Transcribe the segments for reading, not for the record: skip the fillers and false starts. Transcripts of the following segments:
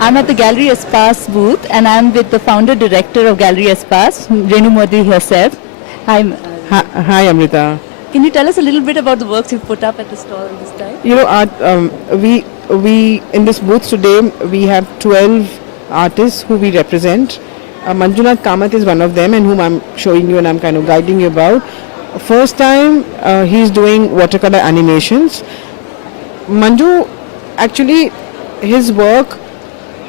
I'm at the Gallery Espace booth and I'm with the founder director of Gallery Espace, Renu Modi herself. Hi. Hi, Amrita. Can you tell us a little bit about the works you've put up at the stall this time? You know, we in this booth today we have 12 artists who we represent. Manjunath Kamath is one of them, and whom I'm showing you and I'm kind of guiding you about. First time he's doing watercolor animations. Manju, actually, his work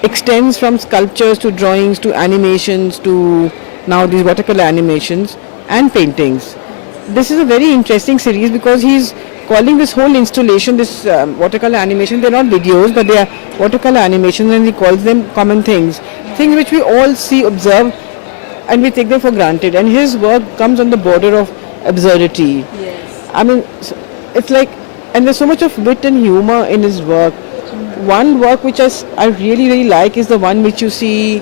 extends from sculptures to drawings to animations to now these watercolor animations and paintings. This is a very interesting series because he's calling this whole installation, this watercolor animation, they're not videos but they are watercolor animations, and he calls them common things which we all see, observe, and we take them for granted, and his work comes on the border of absurdity. Yes. I mean, it's like, and there's so much of wit and humor in his work. One work which I really like is the one which you see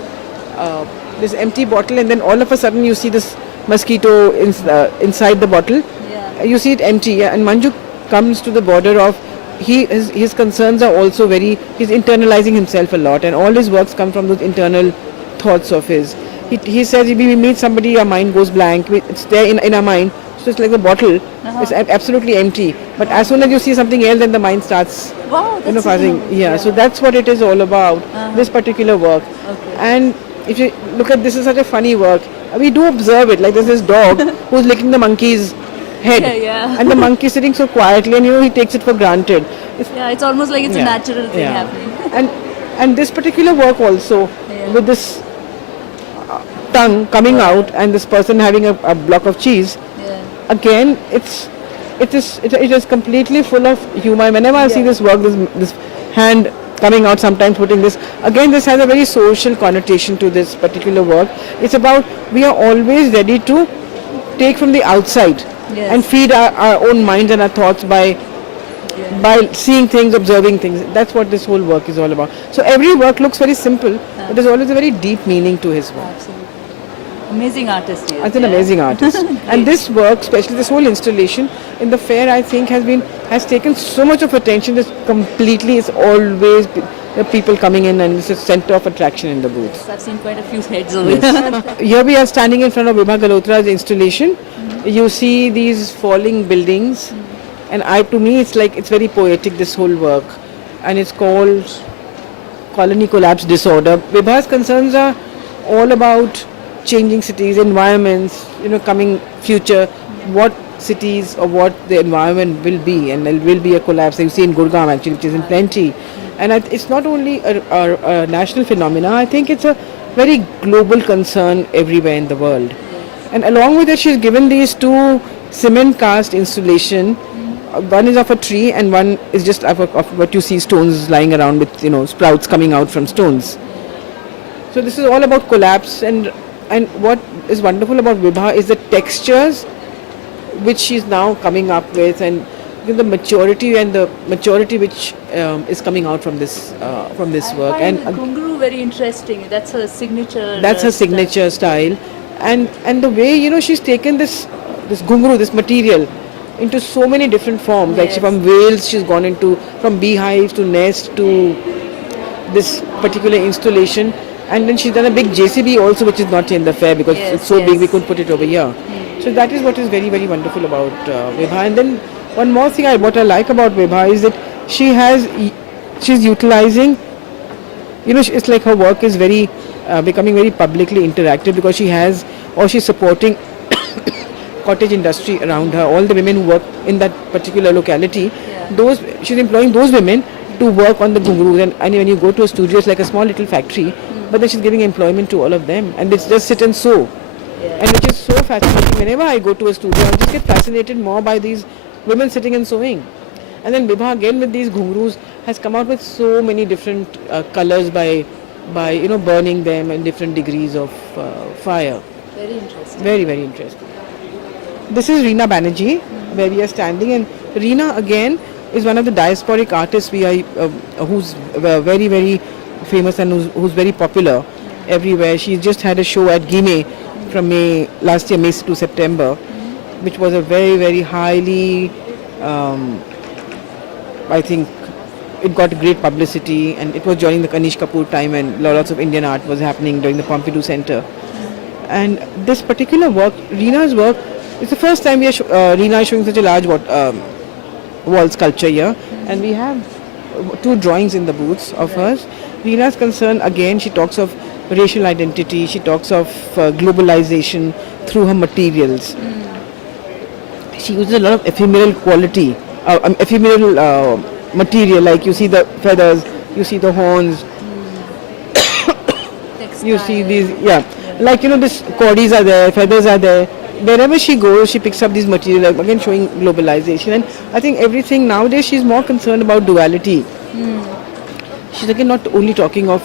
this empty bottle, and then all of a sudden you see this mosquito inside the bottle. Yeah. You see it empty, yeah, and Manju comes to the border of his concerns are also he's internalizing himself a lot, and all his works come from those internal thoughts of his. He says if we meet somebody, our mind goes blank. It's there in our mind. So it's like the bottle. It's absolutely empty. But as soon as you see something else, then the mind starts, Wow, that's passing. Yeah. So that's what it is all about. This particular work. Okay. And if you look at this, is such a funny work. We do observe it. Like there's this dog who's licking the monkey's head, Yeah. and the monkey sitting so quietly, and he takes it for granted. It's almost like it's a natural thing happening. And this particular work also, with this tongue coming out and this person having a block of cheese, again it is completely full of humor. Whenever I see this work, this hand coming out, sometimes putting this, again this has a very social connotation to this particular work. It's about, we are always ready to take from the outside and feed our own minds and our thoughts by seeing things, observing things. That's what this whole work is all about. So every work looks very simple, but there's always a very deep meaning to his work. Absolutely. Amazing artist. Yes. As an amazing artist. And this work, especially this whole installation in the fair, I think has taken so much of attention. This completely is always the people coming in, and it's a center of attraction in the booth. Yes, I've seen quite a few heads over here. Here we are standing in front of Vibha Galhotra's installation. You see these falling buildings, and to me it's very poetic, this whole work, and it's called Colony Collapse Disorder. Vibha's concerns are all about changing cities, environments, coming future, what cities or what the environment will be, and there will be a collapse. You see in Gurgaon actually, which is in plenty. And it's not only a national phenomena, I think it's a very global concern everywhere in the world. And along with it, she's given these two cement cast installation. One is of a tree and one is just of what you see, stones lying around with sprouts coming out from stones. So this is all about collapse, and what is wonderful about Vibha is the textures which she's now coming up with, and the maturity which is coming out from this work. I find the Ghungru very interesting. That's her signature. That's her signature style, and the way she's taken this Ghungru, this material, into so many different forms. Like from veils, she's gone into, from beehives to nest to this particular installation. And then she's done a big JCB also, which is not in the fair because it's so big we couldn't put it over here. So that is what is very, very wonderful about Vibha. And then one more thing what I like about Vibha is that she's utilizing, it's like her work is very becoming very publicly interactive because she's supporting cottage industry around her. All the women who work in that particular locality, she's employing those women to work on the Ghungrus. And when you go to a studio, it's like a small little factory. But then she's giving employment to all of them, and they just sit and sew, and which is so fascinating. Whenever I go to a studio, I just get fascinated more by these women sitting and sewing. And then Vibha again with these Ghungrus has come out with so many different colors by burning them in different degrees of fire. Very interesting. Very, very interesting. This is Reena Banerjee, where we are standing, and Reena again is one of the diasporic artists who's very, very famous and who's very popular everywhere. She just had a show at Gime from last year, May to September, which was a very, very highly, I think, it got great publicity, and it was during the Kanish Kapoor time, and lots of Indian art was happening during the Pompidou Center. And this particular work, Reena's work, it's the first time Reena is showing such a large wall sculpture here, and we have two drawings in the booths of hers. Reena's concern, again, she talks of racial identity, she talks of globalization through her materials. She uses a lot of ephemeral quality, ephemeral material, like you see the feathers, you see the horns, you see these, like these cordis are there, feathers are there. Wherever she goes, she picks up these material, like, again showing globalization. And I think everything nowadays, she's more concerned about duality. She's again not only talking of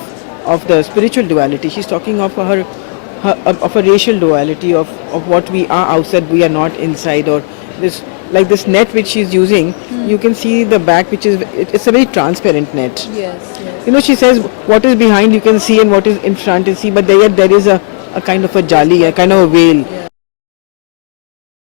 the spiritual duality, she's talking of of a racial duality, of what we are outside, we are not inside, or this, like this net which she's using, you can see the back, which is, it's a very transparent net. Yes. She says what is behind you can see, and what is in front is see, but there is a kind of a jali, a kind of a veil.